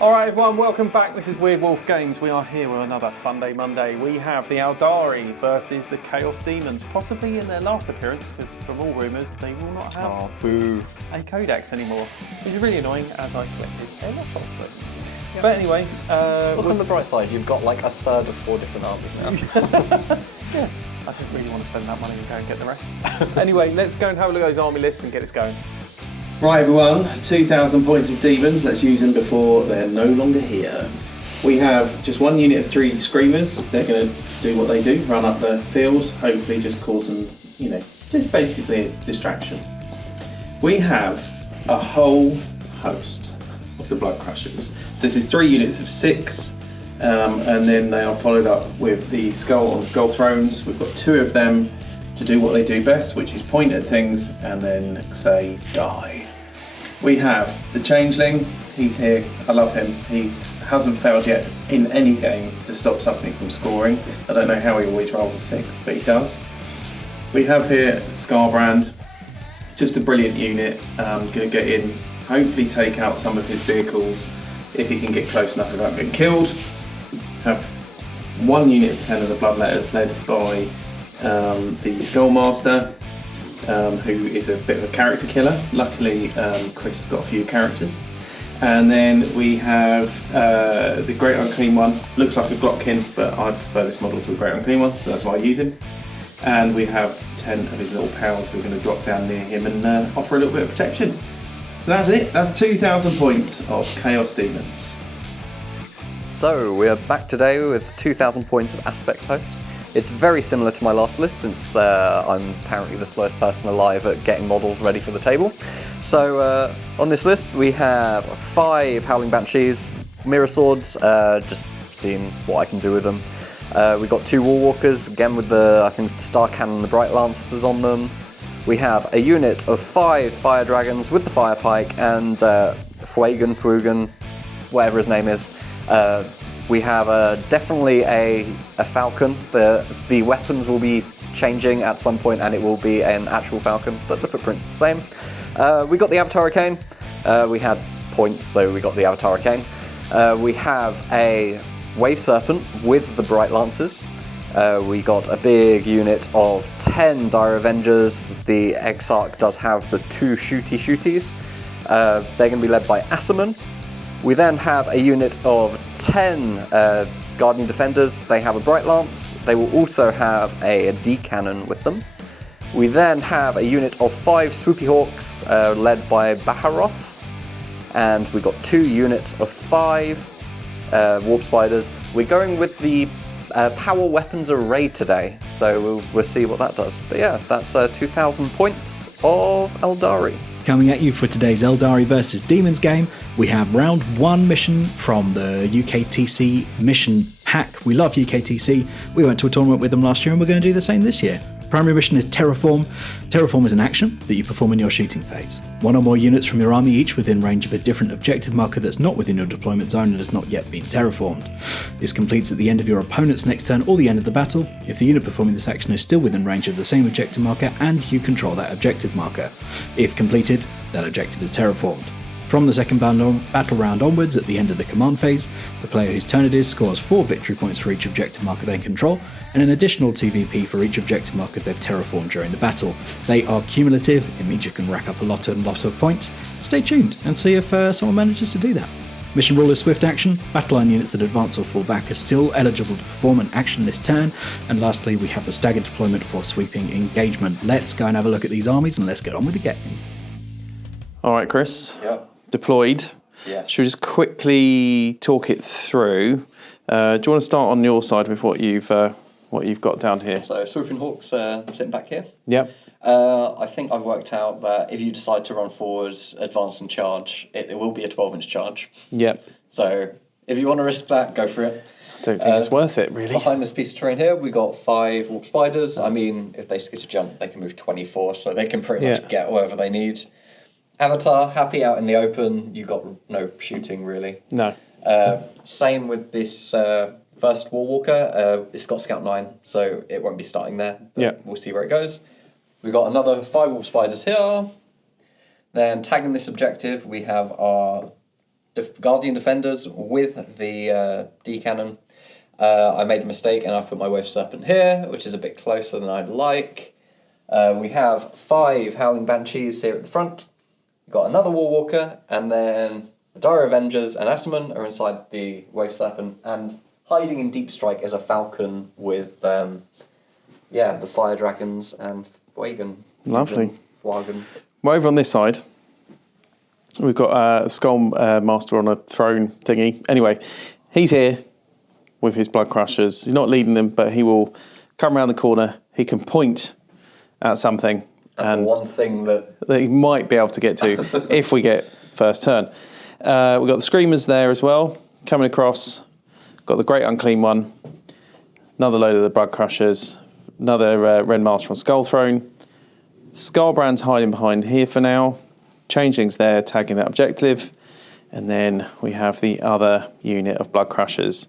Alright everyone, welcome back. This is Weird Wolf Games. We are here with another Fun Day Monday. We have the Aeldari versus the Chaos Daemons, possibly in their last appearance, because from all rumours they will not have a codex anymore, which is really annoying as I collected a lot of them. Yep. But anyway, look on the bright side, you've got like a third of 4 different armies now. Yeah, I don't really want to spend that money and go and get the rest. Anyway, let's go and have a look at those army lists and get this going. Right everyone, 2,000 points of demons, let's use them before they're no longer here. We have just one unit of 3 screamers. They're going to do what they do, run up the field, hopefully just cause some, just basically a distraction. We have a whole host of the Blood Crushers. So this is 3 units of 6, and then they are followed up with the Skull on Skull Thrones. We've got 2 of them to do what they do best, which is point at things and then say, die. We have the Changeling, he's here, I love him. He hasn't failed yet in any game to stop something from scoring. I don't know how he always rolls a 6, but he does. We have here Scarbrand, just a brilliant unit, going to get in, hopefully take out some of his vehicles if he can get close enough without getting killed. Have 1 unit of 10 of the Bloodletters led by the Skullmaster, who is a bit of a character killer. Luckily, Chris has got a few characters. And then we have the Great Unclean One. Looks like a Glockin, but I prefer this model to the Great Unclean One, so that's why I use him. And we have 10 of his little pals who are going to drop down near him and offer a little bit of protection. So that's it. That's 2,000 points of Chaos Daemons. So we're back today with 2,000 points of Aspect Host. It's very similar to my last list since I'm apparently the slowest person alive at getting models ready for the table. So on this list we have 5 Howling Banshees, Mirror Swords, just seeing what I can do with them. We've got 2 Warwalkers, again with the, I think it's the Star Cannon and the Bright Lancers on them. We have a unit of 5 Fire Dragons with the Fire Pike and Fuegan, whatever his name is. We have definitely a Falcon. The weapons will be changing at some point and it will be an actual Falcon, but the footprint's the same. We got the Avatar Khaine. We had points, so we got the Avatar Khaine. We have a Wave Serpent with the Bright Lancers. We got a big unit of 10 Dire Avengers. The Exarch does have the 2 shooties. They're going to be led by Asurmen. We then have a unit of 10 Guardian Defenders. They have a Bright Lance. They will also have a D-Cannon with them. We then have a unit of 5 Swooping Hawks led by Baharroth. And we've got 2 units of 5 Warp Spiders. We're going with the Power Weapons Array today, so we'll see what that does. But yeah, that's 2,000 points of Aeldari. Coming at you for today's Aeldari vs Demons game, we have round 1 mission from the UKTC mission pack. We love UKTC. We went to a tournament with them last year and we're going to do the same this year. Primary mission is Terraform. Terraform is an action that you perform in your shooting phase. 1 or more units from your army, each within range of a different objective marker that's not within your deployment zone and has not yet been terraformed. This completes at the end of your opponent's next turn or the end of the battle, if the unit performing this action is still within range of the same objective marker and you control that objective marker. If completed, that objective is terraformed. From the second battle round onwards, at the end of the command phase, the player whose turn it is scores 4 victory points for each objective marker they control, and an additional 2 VP for each objective marker they've terraformed during the battle. They are cumulative, it means you can rack up a lot of points. Stay tuned and see if someone manages to do that. Mission rule is swift action. Battle line units that advance or fall back are still eligible to perform an action this turn. And lastly, we have the staggered deployment for sweeping engagement. Let's go and have a look at these armies and let's get on with the game. Alright Chris. Yep. Deployed. Yeah. Should we just quickly talk it through? Do you want to start on your side with what you've got down here? So Swooping Hawks sitting back here. Yep. I think I've worked out that if you decide to run forwards, advance and charge, it will be a 12-inch charge. Yep. So if you want to risk that, go for it. I don't think it's worth it, really. Behind this piece of terrain here, we got 5 Warp Spiders. I mean, if they skid to jump, they can move 24, so they can pretty much get wherever they need. Avatar, happy out in the open. You got no shooting, really. No. Same with this first Warwalker. It's got Scout 9, so it won't be starting there. Yeah. We'll see where it goes. We've got another 5 Warp Spiders here. Then tagging this objective, we have our Guardian Defenders with the D-Cannon. I made a mistake and I've put my Wave Serpent here, which is a bit closer than I'd like. We have 5 Howling Banshees here at the front. We've got another Warwalker, and then the Dire Avengers and Asurmen are inside the Wave Serpent, and hiding in Deep Strike is a Falcon with, the Fire Dragons and Fuegan. Lovely. Fuegan. Well, over on this side, we've got a Skull Master on a throne thingy. Anyway, he's here with his Blood Crushers. He's not leading them, but he will come around the corner. He can point at something. And one thing that he might be able to get to if we get first turn. We've got the Screamers there as well, coming across. Got the Great Unclean One. Another load of the Blood Crushers. Another Red Master on Skull Throne. Scarbrand's hiding behind here for now. Changelings there, tagging that objective. And then we have the other unit of Blood Crushers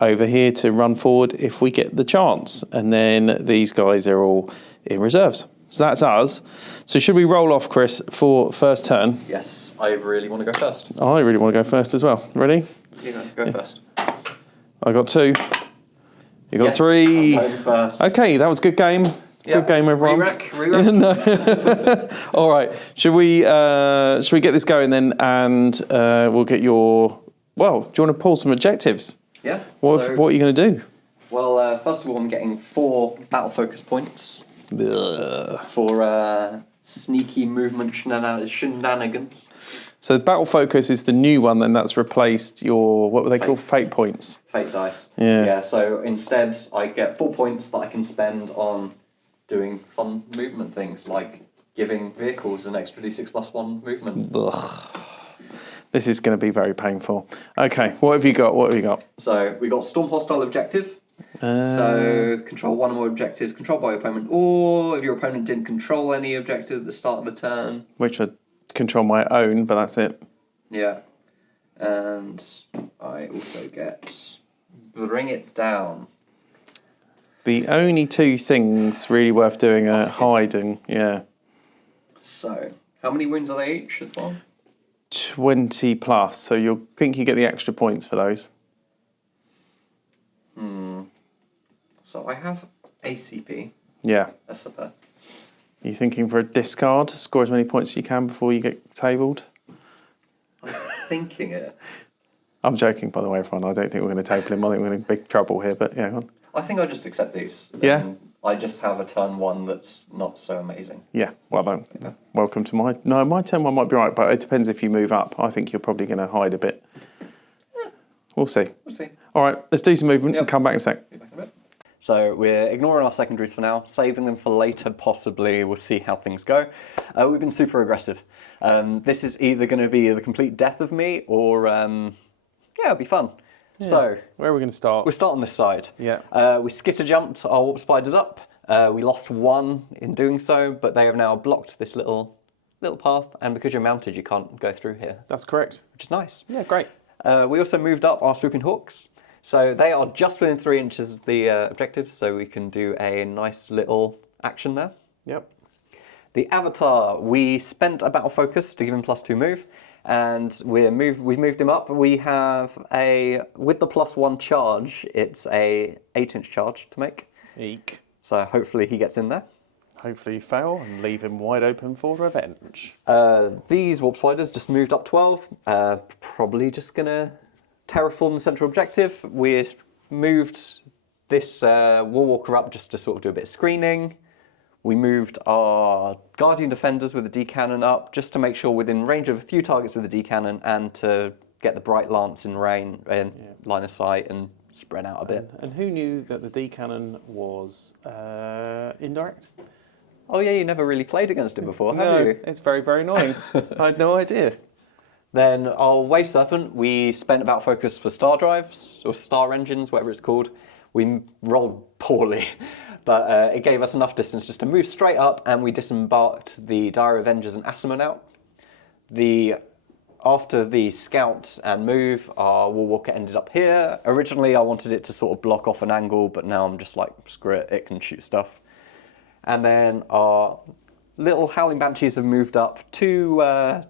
over here to run forward if we get the chance. And then these guys are all in reserves. So that's us. So should we roll off, Chris, for first turn? Yes, I really want to go first. I really want to go first as well. Ready? You go first. I got 2. You got 3. I'm going first. Okay, that was a good game. Good game, everyone. Re-rack? No. All right. Should we get this going then, and we'll get your... Well, do you want to pull some objectives? Yeah. What are you going to do? Well, first of all, I'm getting 4 battle focus points. Ugh. For sneaky movement shenanigans. So battle focus is the new one, then that's replaced your, what were they called? Fate points. Fate dice. Yeah. So instead I get 4 points that I can spend on doing fun movement things, like giving vehicles an extra d6+1 movement. Ugh. This is going to be very painful. Okay, what have you got? So we got Storm Hostile Objective. So control 1 or more objectives controlled by your opponent, or if your opponent didn't control any objective at the start of the turn. Which I control my own, but that's it. Yeah. And I also get Bring It Down. The only 2 things really worth doing are hiding, yeah. So, how many wounds are they each as well? 20 plus, so you'll think you get the extra points for those. So I have ACP. Yeah. That's a bit. You thinking for a discard? Score as many points as you can before you get tabled? I'm thinking it. I'm joking, by the way, everyone. I don't think we're going to table him. I think we're in big trouble here, but yeah, go on. I think I just accept these. Yeah. I just have a turn 1 that's not so amazing. Yeah, well, welcome to my... No, my turn 1 might be right, but it depends if you move up. I think you're probably going to hide a bit. We'll see. All right, let's do some movement and come back in a sec. Be back in a bit. So we're ignoring our secondaries for now, saving them for later possibly. We'll see how things go. We've been super aggressive. This is either going to be the complete death of me or, it'll be fun. Yeah. So where are we going to start? We'll start on this side. Yeah. We skitter jumped our warp spiders up. We lost 1 in doing so, but they have now blocked this little path, and because you're mounted, you can't go through here. That's correct. Which is nice. Yeah, great. We also moved up our Swooping Hawks. So they are just within 3 inches of the objective, so we can do a nice little action there. Yep. The Avatar, we spent a battle focus to give him +2 move, and we've moved him up. We have with the +1 charge, it's a 8-inch charge to make. Eek. So hopefully he gets in there. Hopefully you fail and leave him wide open for revenge. These warp spiders just moved up 12. Probably just going to terraform the central objective. We moved this Warwalker up just to sort of do a bit of screening. We moved our Guardian Defenders with the D-Cannon up just to make sure within range of a few targets with the D-Cannon and to get the Bright Lance in line of sight and spread out a bit. And who knew that the D-Cannon was indirect? Oh yeah, you never really played against him before, have you? It's very, very annoying. I had no idea. Then our Wave Serpent, we spent about focus for star drives, or star engines, whatever it's called. We rolled poorly, but it gave us enough distance just to move straight up, and we disembarked the Dire Avengers and Asurmen out. After the scout and move, our Warwalker ended up here. Originally, I wanted it to sort of block off an angle, but now I'm just like, screw it, it can shoot stuff. And then our little Howling Banshees have moved up to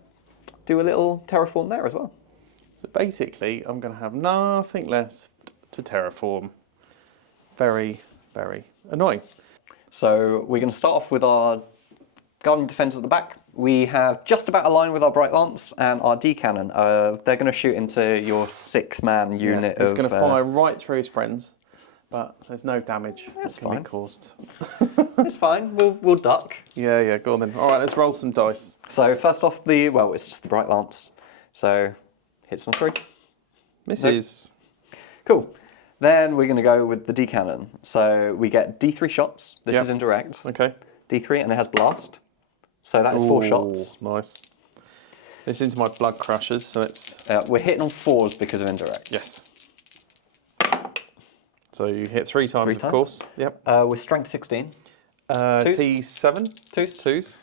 do a little terraform there as well. So basically, I'm going to have nothing less to terraform. Very, very annoying. So we're going to start off with our guarding defenders at the back. We have just about aligned with our Bright Lance and our D cannon. They're going to shoot into your 6-man unit. It's going to fire right through his friends, but there's no damage That's that can fine. be caused. It's fine. We'll duck. Yeah, go on then. All right, let's roll some dice. So first off, it's just the Bright Lance. So hits on 3. Misses. Cool. Then we're going to go with the D cannon. So we get D3 shots. This is indirect. Okay. D3 and it has blast. So that is 4 shots. Nice. This into my blood crushers, so it's... We're hitting on 4s because of indirect. Yes. So you hit 3 times, of course. Yep. With strength 16. T7? Twos.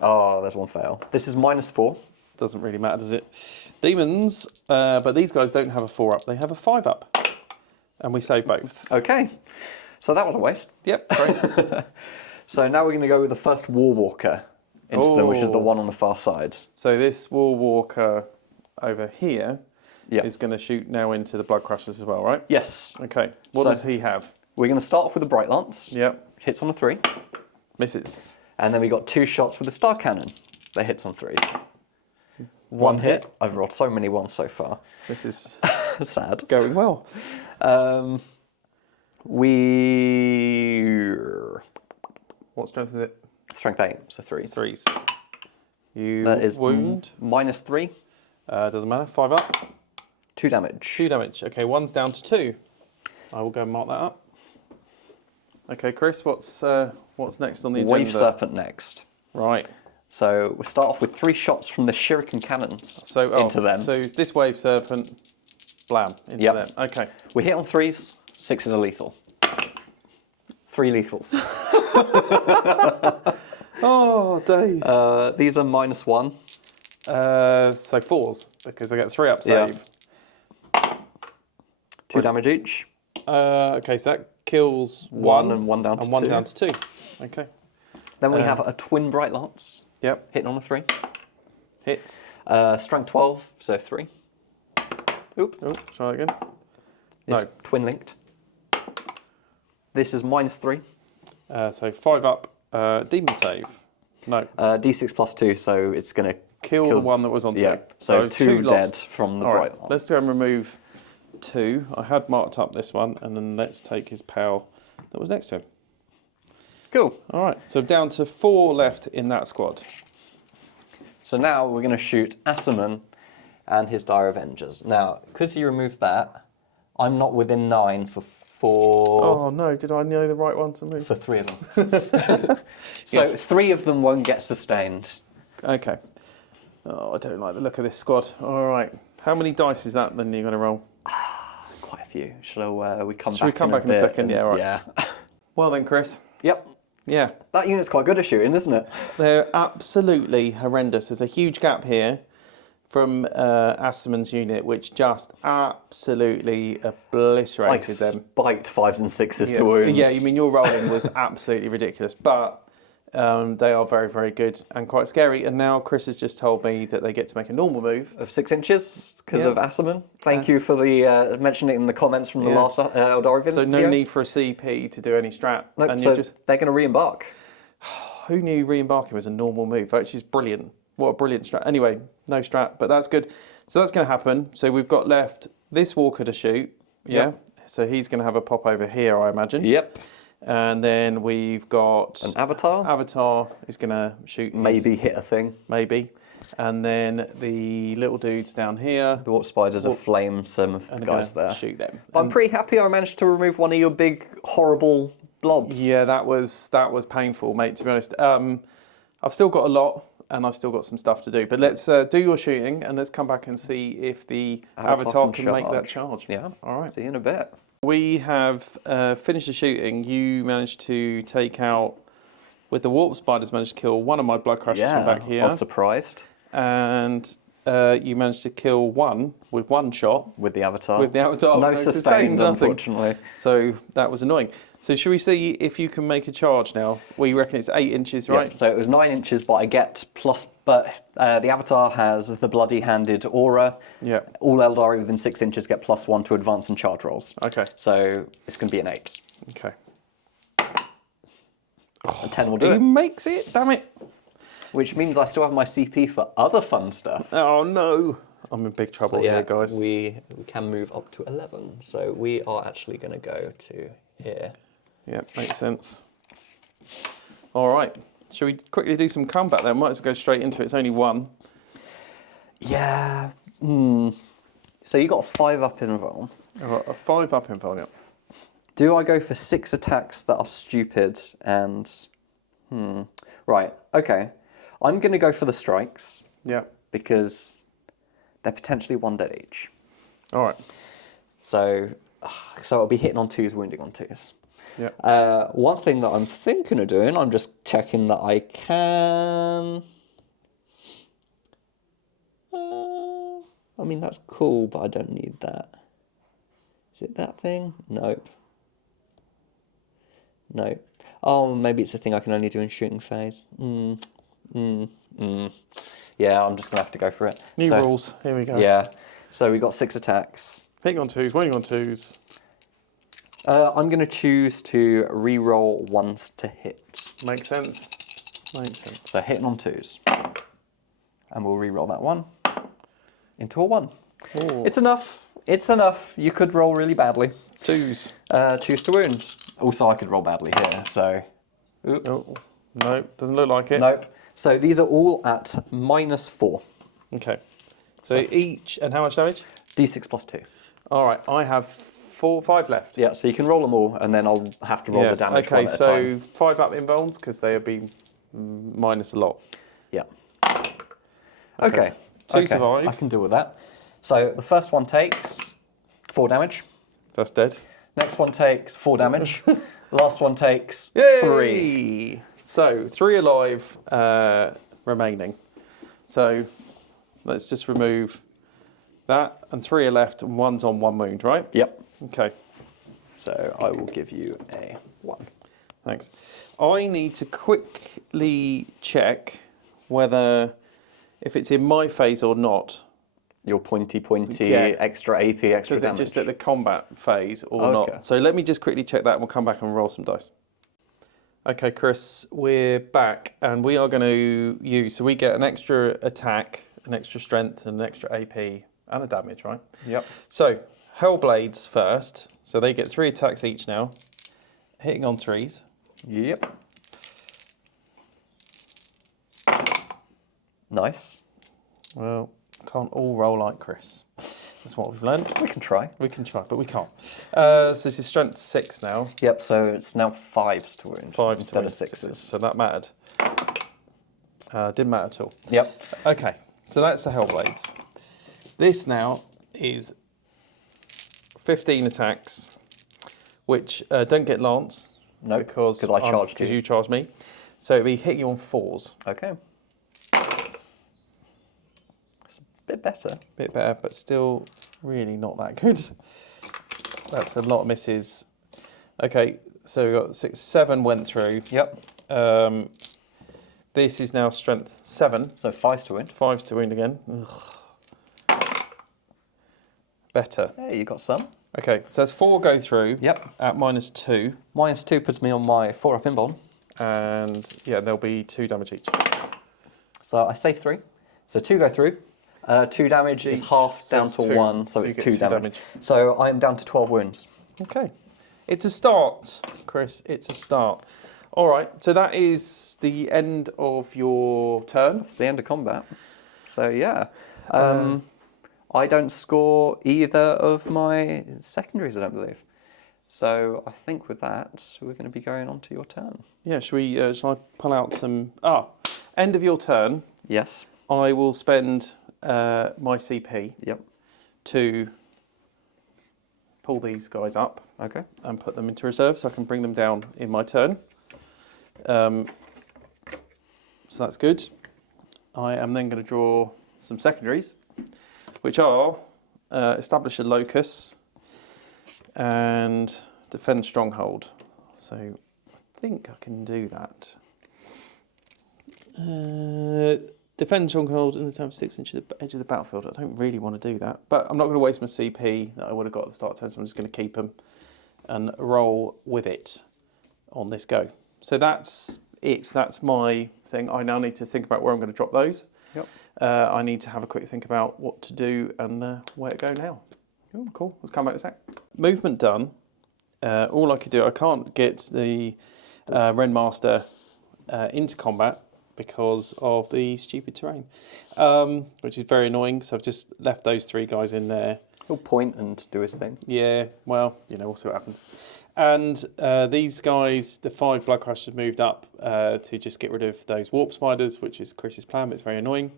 Oh, there's one fail. This is -4. Doesn't really matter, does it? Demons, but these guys don't have a 4 up, they have a 5 up. And we save both. Okay. So that was a waste. Yep, great. So now we're going to go with the first War Walker into them, which is the one on the far side. So this War Walker over here is going to shoot now into the Blood Crushers as well, right? Yes. Okay. What does he have? We're going to start off with the Bright Lance. Yep. Hits on a 3. Misses. And then we got 2 shots with the Star Cannon. That hits on 3s. One hit. I've rolled so many 1s so far. This is sad. Going well. What strength is it? Strength 8, so 3. 3s. You that is wound. -3. Doesn't matter. 5 up. 2 damage. 2 damage. Okay, 1's down to 2. I will go and mark that up. Okay, Chris, what's next on the agenda? Wave Serpent next. Right. So we'll start off with 3 shots from the Shuriken cannons into them. So this Wave Serpent, blam, into them. Okay. We hit on 3s, 6s are lethal. 3 lethals. Oh, days. These are -1. So 4s, because I get 3 up save. 2 damage each. Okay, so that kills 1 and 1 down to 2. And 1 down to 2. Okay. Then we have a twin Bright Lance. Yep. Hitting on a 3. Hits. Strength 12, so 3. Oop. Oh, try again. It's twin linked. This is -3. So 5 up. Demon save. No. D6 +2, so it's going to kill the one that was on 2. Yeah, so 2 dead lost. from the All Bright right, Lance. let's go and remove 2. I had marked up this one, and then let's take his pal that was next to him. Cool. All right, so down to 4 left in that squad. So now we're going to shoot Asurmen and his Dire Avengers. Now, because you removed that, I'm not within 9 for 4... Oh no, did I know the right one to move? For 3 of them. So 3 of them won't get sustained. Okay. Oh, I don't like the look of this squad. All right. How many dice is that then you're going to roll? Quite a few. Shall we come Should back we come back in a bit second? Yeah, all right. Yeah. Well then, Chris. Yep. Yeah. That unit's quite good at shooting, isn't it? They're absolutely horrendous. There's a huge gap here from Asurmen's unit, which just absolutely obliterated them. Spiked 5s and 6s to wounds. Yeah, you mean your rolling was absolutely ridiculous, but they are very, very good and quite scary. And now Chris has just told me that they get to make a normal move of 6 inches because of Asurmen. Thank you for the mentioning it in the comments from the last Aeldari video. So no need for a CP to do any strat. Nope, and so they're going to re-embark. Who knew re-embarking was a normal move? Which is brilliant. What a brilliant strat. Anyway, no strat, but that's good. So that's going to happen. So we've got left this Walker to shoot. Yeah. Yep. So he's going to have a pop over here, I imagine. Yep. And then we've got an Avatar. Avatar is going to shoot. Maybe hit a thing. Maybe. And then the little dudes down here. The Warp Spiders have flamed some of the guys there. Shoot them. But I'm pretty happy I managed to remove one of your big, horrible blobs. Yeah, that was painful, mate, to be honest. I've still got a lot, and I've still got some stuff to do. But let's do your shooting, and let's come back and see if the Avatar can make that charge. Yeah. All right. See you in a bit. We have finished the shooting. You managed to take out, with the Warp Spiders, managed to kill one of my Blood Crushers from back here. I was surprised. And you managed to kill one with one shot. With the Avatar. With the Avatar. No sustained, nothing. unfortunately. So that was annoying. So should we see if you can make a charge now? Well, you reckon it's 8 inches, right? Yep, so it was 9 inches, but I get plus... But the Avatar has the bloody-handed aura. Yeah. All Aeldari within 6 inches get +1 to advance and charge rolls. Okay. So it's going to be an 8. Okay. A 10 will do He it. makes it, damn it. Which means I still have my CP for other fun stuff. Oh no. I'm in big trouble here, guys. We can move up to 11. So we are actually going to go to here. Yeah, makes sense. All right. Shall we quickly do some combat then? Might as well go straight into it. It's only 1. Yeah. So you got a 5 up in roll. I've got a 5 up in volume. Do I go for 6 attacks that are stupid and... Right, okay. I'm going to go for the strikes. Yeah. Because they're potentially 1 dead each. All right. So I'll be hitting on 2s, wounding on 2s. Yeah. One thing that I'm thinking of doing, I'm just checking that I can... I mean, that's cool, but I don't need that. Is it that thing? Nope. Nope. Oh, maybe it's a thing I can only do in shooting phase. Yeah, I'm just going to have to go for it. New rules. Here we go. Yeah. So we got 6 attacks. Hitting on 2s, wounding on 2s. I'm going to choose to re-roll once to hit. Makes sense. Makes sense. So hitting on 2s. And we'll re-roll that one into a 1. Ooh. It's enough. It's enough. You could roll really badly. 2s. 2s to wound. Also, I could roll badly here, so... Oop. Oh, nope, doesn't look like it. Nope. So these are all at -4. Okay. So each, and how much damage? D6 plus 2. All right, I have 5 left. Yeah, so you can roll them all, and then I'll have to roll the damage okay, one at a time. so 5 up in vulns, because they would be minus a lot. Yeah. Okay. 2 survive. I can deal with that. So the first one takes 4 damage. That's dead. Next one takes 4 damage. The last one takes Yay! 3. So 3 alive remaining. So let's just remove that, and 3 are left, and 1's on 1 wound, right? Yep. Okay. So I will give you a 1. Thanks. I need to quickly check whether, if it's in my phase or not. Your pointy, Yeah. extra AP, extra Is it damage. just at the combat phase or Okay. not? So let me just quickly check that and we'll come back and roll some dice. Okay, Chris, we're back and we are going to use, so we get an extra attack, an extra strength and an extra AP and a damage, right? Yep. So, Hellblades first. So they get 3 attacks each now, hitting on 3s. Yep. Nice. Well, can't all roll like Chris. That's what we've learned. We can try. We can try, but we can't. So this is strength 6 now. Yep, so it's now 5s to wound 5 instead to of 6s. So that mattered. Didn't matter at all. Yep. Okay, so that's the Hellblades. This now is 15 attacks, which don't get Lance. No, because I charged Because you. you charged me. So it'll be hitting you on 4s. Okay. It's a bit better. Bit better, but still really not that good. That's a lot of misses. Okay, so we got 6, 7 went through. Yep. This is now strength 7. So 5s to wound. 5s to wound again. Ugh. Better. Yeah, you got some. Okay, so that's 4 go through. Yep. At -2. -2 puts me on my 4 up invuln. And yeah, there'll be 2 damage each. So I save 3. So 2 go through. 2 damage is half So down it's to 2. 1, so So it's you 2 get 2 damage. damage. So I am down to 12 wounds. Okay. It's a start, Chris. It's a start. All right, so that is the end of your turn. It's the end of combat. So yeah. I don't score either of my secondaries, I don't believe. So I think with that, we're going to be going on to your turn. Yeah, shall I pull out some... end of your turn. Yes. I will spend my CP Yep. to pull these guys up Okay. and put them into reserve so I can bring them down in my turn. So that's good. I am then going to draw some secondaries, which are establish a locus and defend stronghold. So I think I can do that. Defend stronghold in the time of 6 inches of the edge of the battlefield. I don't really want to do that, but I'm not going to waste my CP that I would have got at the start of turn, so I'm just going to keep them and roll with it on this go. So that's it. That's my thing. I now need to think about where I'm going to drop those. Yep. I need to have a quick think about what to do and where to go now. Oh, cool. Let's come back to that. Movement done. All I could do, I can't get the Renmaster into combat because of the stupid terrain, which is very annoying. So I've just left those 3 guys in there. He'll point and do his thing. Yeah, well, you know, we'll see what happens. And these guys, the 5 Blood Crushers moved up to just get rid of those warp spiders, which is Chris's plan, but it's very annoying.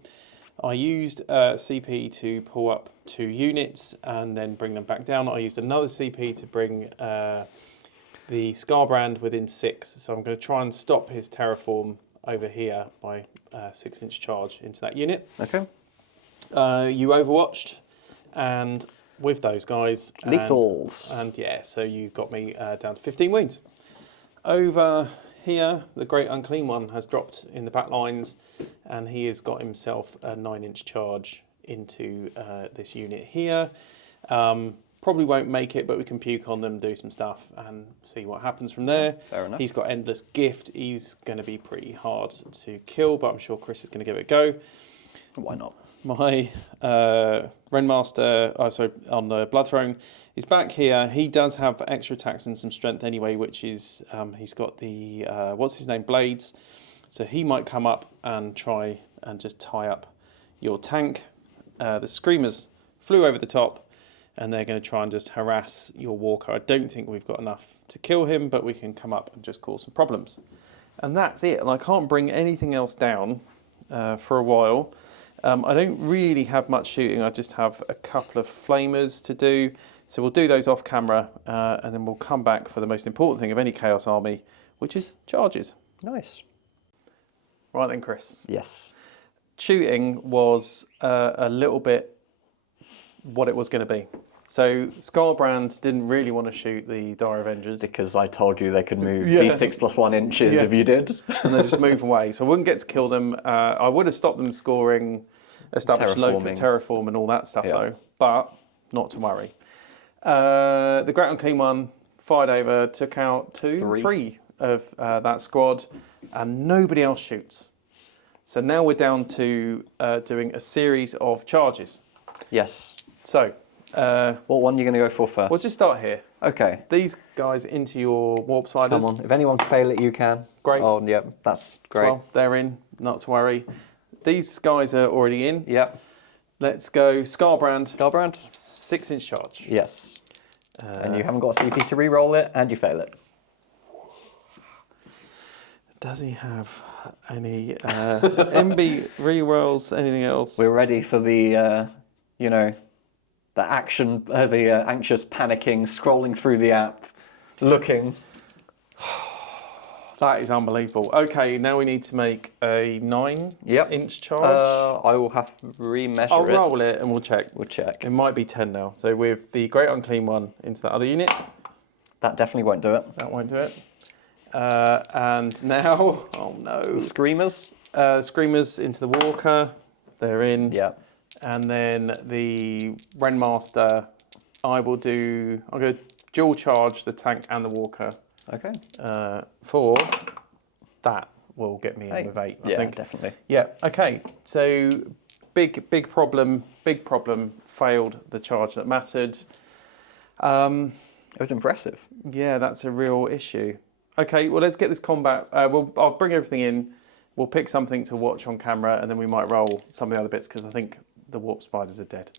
I used CP to pull up 2 units and then bring them back down. I used another CP to bring the Scarbrand within 6. So I'm going to try and stop his terraform over here by 6-inch charge into that unit. Okay. You overwatched, and with those guys. Lethals. And yeah, so you got me down to 15 wounds. Over here, the Great Unclean One has dropped in the back lines, and he has got himself a 9-inch charge into this unit here. Probably won't make it, but we can puke on them, do some stuff, and see what happens from there. Fair enough. He's got Endless Gift. He's going to be pretty hard to kill, but I'm sure Chris is going to give it a go. Why not? My Renmaster, on the Blood Throne, is back here. He does have extra attacks and some strength anyway, which is, he's got the, what's his name, Blades. So he might come up and try and just tie up your tank. The Screamers flew over the top, and they're going to try and just harass your Walker. I don't think we've got enough to kill him, but we can come up and just cause some problems. And that's it. And I can't bring anything else down for a while. I don't really have much shooting. I just have a couple of flamers to do. So we'll do those off camera, and then we'll come back for the most important thing of any Chaos army, which is charges. Nice. Right then, Chris. Yes. Shooting was a little bit what it was going to be. So Scarbrand didn't really want to shoot the Dire Avengers. Because I told you they could move D6 plus 1 inches if you did. And they just move away. So I wouldn't get to kill them. I would have stopped them scoring, established local terraform and all that stuff though, but not to worry. The Great Unclean One fired over, took out three of that squad, and nobody else shoots. So now we're down to doing a series of charges. Yes. So, what one are you going to go for first? we'll just start here. Okay. These guys into your warp spiders. Come on. If anyone can fail it, you can. Great. Oh, yeah. That's great. Well, they're in, not to worry. These guys are already in. Yep. Let's go Scarbrand. Scarbrand? 6-inch charge. Yes. And you haven't got a CP to re-roll it, and you fail it. Does he have any MB re-rolls, anything else? We're ready for the, you know, the action, the anxious panicking, scrolling through the app, looking. That is unbelievable. Okay, now we need to make a 9-inch charge. I will have to remeasure it. I'll roll it and we'll check. We'll check. It might be 10 now. So with the Great Unclean One into that other unit. That definitely won't do it. That won't do it. And now, oh no. Screamers? Screamers into the Walker. They're in. Yeah. And then the Renmaster, I'm going to dual charge the tank and the Walker. Okay. For that will get me in with 8, I think. Definitely. Yeah, okay. So big problem, failed the charge that mattered. It was impressive. Yeah, that's a real issue. Okay, well, let's get this combat. I'll bring everything in. We'll pick something to watch on camera, and then we might roll some of the other bits, because I think the warp spiders are dead.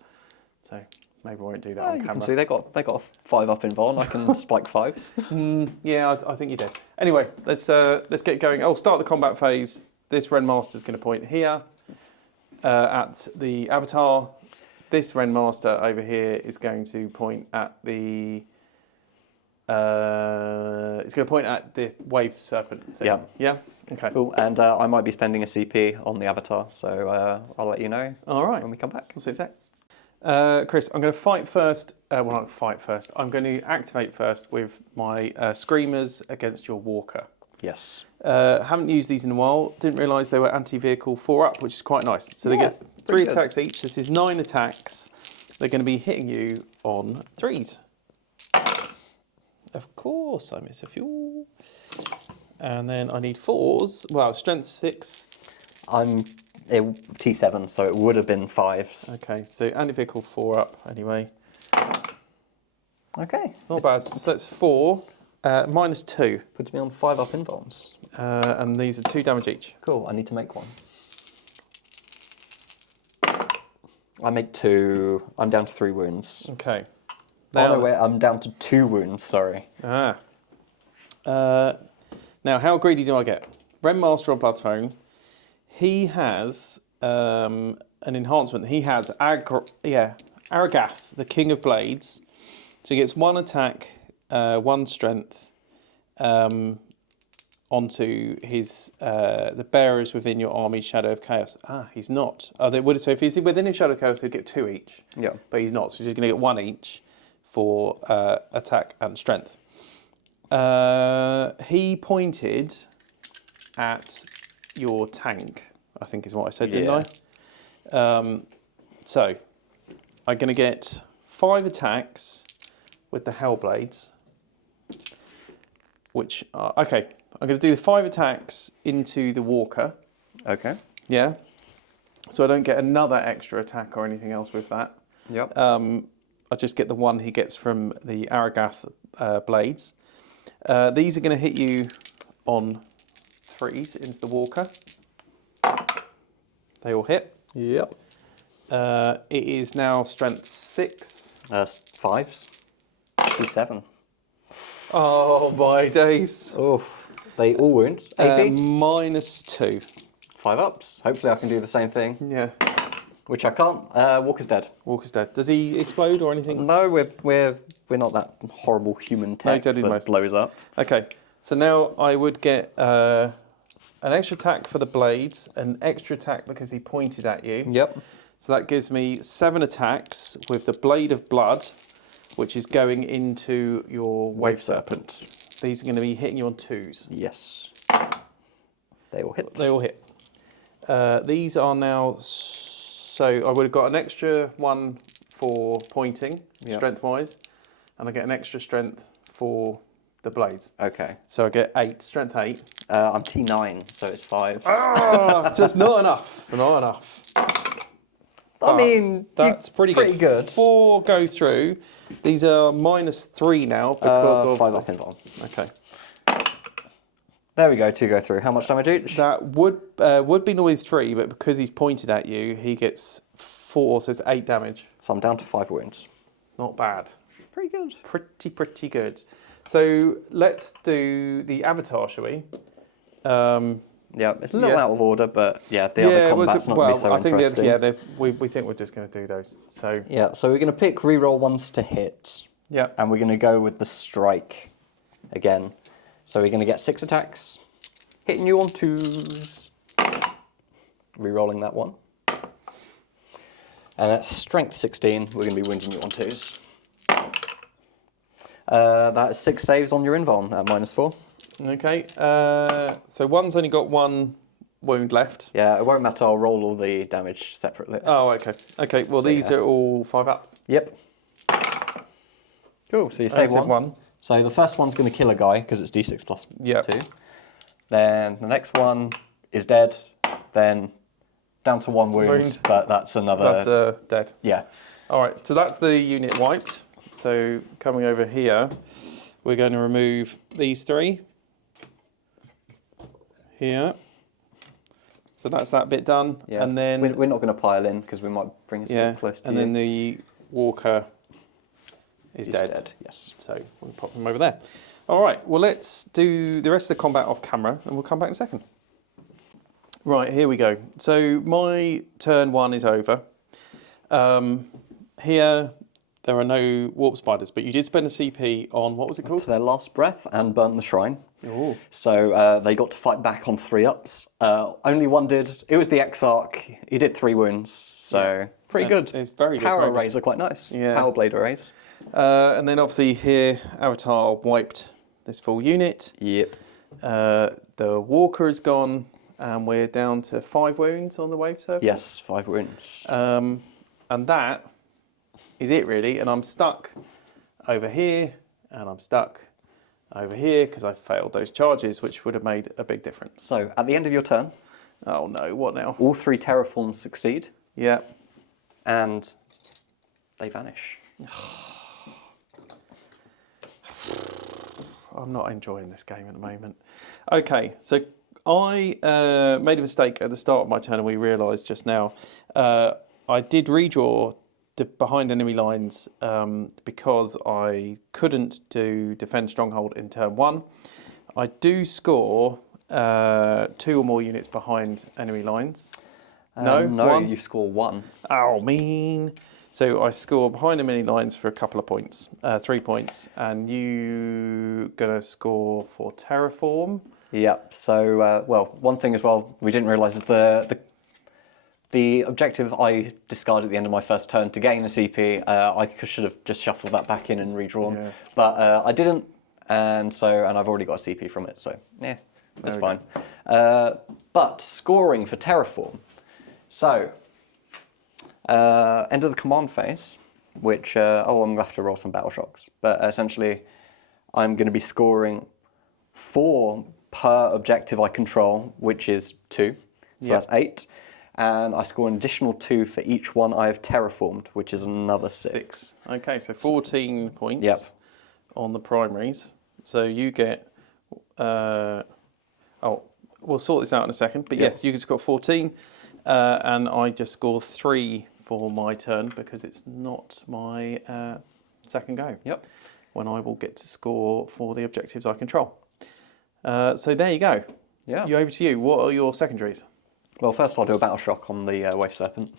So maybe we won't do that on You camera. can see they got a 5 up in Von. I can spike 5s. Yeah, I think you did. Anyway, let's get going. I'll start the combat phase. This Renmaster's going to point here at the avatar. This Renmaster over here is going to point at the It's going to point at the wave serpent thing. Yeah. Yeah? Okay. Cool. And I might be spending a CP on the avatar, so I'll let you know All right. when we come back. We'll see you in a sec. Chris, I'm going to fight first. Well, not fight first. I'm going to activate first with my Screamers against your Walker. Yes. Haven't used these in a while. Didn't realise they were anti-vehicle 4-up, which is quite nice. So they get 3 attacks each. This is 9 attacks. They're going to be hitting you on 3s. Of course, I miss a few. And then I need 4s. Well, strength 6. I'm T7, so it would have been 5s. Okay, so anti-vehicle 4-up anyway. Okay. Not bad. So that's 4. -2. Puts me on 5-up invulns. And these are 2 damage each. Cool, I need to make one. I make 2. I'm down to 3 wounds. Okay. Oh, no, wait, I'm down to 2 wounds, sorry. Now, how greedy do I get? Ren Master on Bloodthrone. He has an enhancement. He has Aragath, the King of Blades. So he gets 1 attack, 1 strength onto his the bearers within your army, Shadow of Chaos. Ah, he's not. Oh, they would. So if he's within his Shadow of Chaos, he'll get 2 each. Yeah. But he's not. So he's just going to get 1 each for attack and strength. He pointed at your tank, I think is what I said, didn't I? So I'm going to get 5 attacks with the Hellblades, which are, okay, I'm going to do the 5 attacks into the Walker. Okay. Yeah. So I don't get another extra attack or anything else with that. Yep. I just get the 1 he gets from the Aragath blades. These are going to hit you on 3s into the Walker. They all hit. Yep. It is now strength 6. 5s. T7. Oh my days. Oh, they all wound. AP. -2. 5-ups. Hopefully I can do the same thing, Yeah. which I can't. Walker's dead. Walker's dead. Does he explode or anything? No, we're not that horrible human tech dead in that most. blows up. Okay. So now I would get an extra attack for the blades, an extra attack because he pointed at you. Yep. So that gives me 7 attacks with the Blade of Blood, which is going into your Wave Serpent. These are going to be hitting you on 2s. Yes. They all hit. They all hit. These are now, so I would have got an extra 1 for pointing, strength-wise, and I get an extra strength for the blades. Okay. So I get 8, strength 8. I'm T9, so it's 5. Just not enough. Not enough. I mean, that's pretty good. 4 go through. These are -3 now because of 5-up invuln. Okay. There we go. 2 go through. How much damage each? That would be with 3, but because he's pointed at you, he gets 4, so it's 8 damage. So I'm down to 5 wounds. Not bad. Pretty good. Pretty good. So let's do the avatar, shall we? Yeah, it's a little out of order, but yeah, the other combat's not going to be so interesting. We think we're just going to do those. So yeah, so we're going to pick reroll ones to hit. Yeah. And we're going to go with the strike again. So we're going to get 6 attacks, hitting you on 2s, rerolling that one. And at strength 16, we're going to be wounding you on 2s. That's 6 saves on your invuln at -4. Okay, so 1's only got 1 wound left. Yeah, it won't matter. I'll roll all the damage separately. Oh, okay. Okay, well, So, these are all 5-ups. Yep. Cool, so you save Save 1. So the first one's going to kill a guy because it's d6 plus 2. Then the next one is dead. Then down to 1 wound, but that's another... That's dead. Yeah. All right, so that's the unit wiped. So coming over here, we're going to remove these 3. Here. So that's that bit done. Yeah. And then... We're not going to pile in because we might bring it close to and you. then the Walker is dead. Yes. So we'll pop him over there. All right, well, let's do the rest of the combat off camera and we'll come back in a second. Right, here we go. So my turn 1 is over. Here, there are no warp spiders, but you did spend a CP on, what was it called? To their last breath and burnt the shrine. Ooh. So they got to fight back on 3-ups. Only one did. It was the exarch. He did 3 wounds, so pretty good. It's very good. Power very good. arrays are quite nice. Yeah. Power blade arrays. And then obviously here, Avatar wiped this full unit. Yep. The Walker is gone, and we're down to 5 wounds on the wave surface. Yes, 5 wounds. And that is it really, and I'm stuck over here, and I'm stuck over here because I failed those charges, which would have made a big difference. So at the end of your turn, Oh no, what now? all 3 terraforms succeed, Yeah. and they vanish. I'm not enjoying this game at the moment. Okay, so I made a mistake at the start of my turn, and we realised just now. I did redraw behind enemy lines because I couldn't do defend stronghold in turn 1. I do score 2 or more units behind enemy lines. No, 1? you score 1. Oh, mean. So I score behind enemy lines for a couple of points, 3 points, and you gonna score for terraform. Yep. So, well, one thing as well we didn't realise is the objective I discarded at the end of my first turn to gain a CP. I should have just shuffled that back in and redrawn, Yeah. but I didn't, and I've already got a CP from it, so yeah, that's There we fine. But scoring for terraform. So, end of the command phase, which I'm going to have to roll some battle shocks, but essentially I'm going to be scoring 4 per objective I control, which is 2, so Yep. that's 8, and I score an additional 2 for each one I have terraformed, which is another 6. Okay, so 14 points Yep. on the primaries. So you get, we'll sort this out in a second, but Yep. yes, you can score 14, and I just score 3 for my turn because it's not my second go. Yep. When I will get to score for the objectives I control. So there you go. Yeah. Over to you. What are your secondaries? Well, first I'll do a battle shock on the Wave Serpent.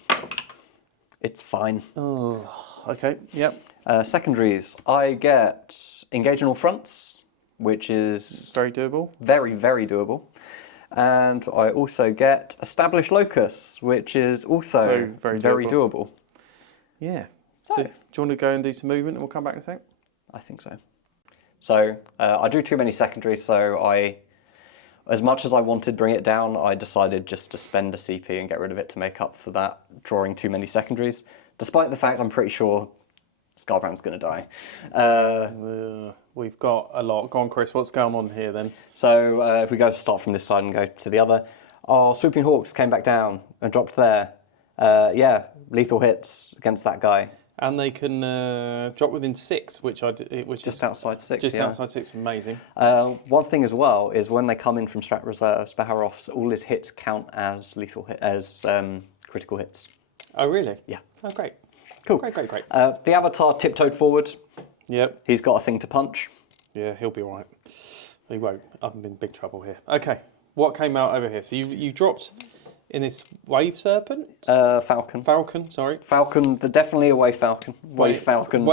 It's fine. Okay, yep. Secondaries, I get engage on all fronts, which is Very doable. very, very doable. And I also get establish locus, which is also So, very doable. Yeah. So, do you want to go and do some movement and we'll come back in a sec? I think so. So I drew too many secondaries, so as much as I wanted to bring it down, I decided just to spend a CP and get rid of it to make up for that, drawing too many secondaries. Despite the fact I'm pretty sure Scarbrand's going to die. We've got a lot. Go on, Chris. What's going on here then? So if we start from this side and go to the other, our Swooping Hawks came back down and dropped there. Yeah, lethal hits against that guy. And they can drop within 6, which Just outside 6. just yeah. outside 6. Amazing. One thing as well is when they come in from strat reserves, Baharroths, all his hits count as critical hits. Oh, really? Yeah. Oh, great. Cool. Great. The Avatar tiptoed forward. Yep. He's got a thing to punch. Yeah, he'll be all right. He won't. I'm in big trouble here. Okay. What came out over here? So you dropped in this Wave Serpent? Falcon. Falcon. Definitely a Wave Falcon. Wave Falcon.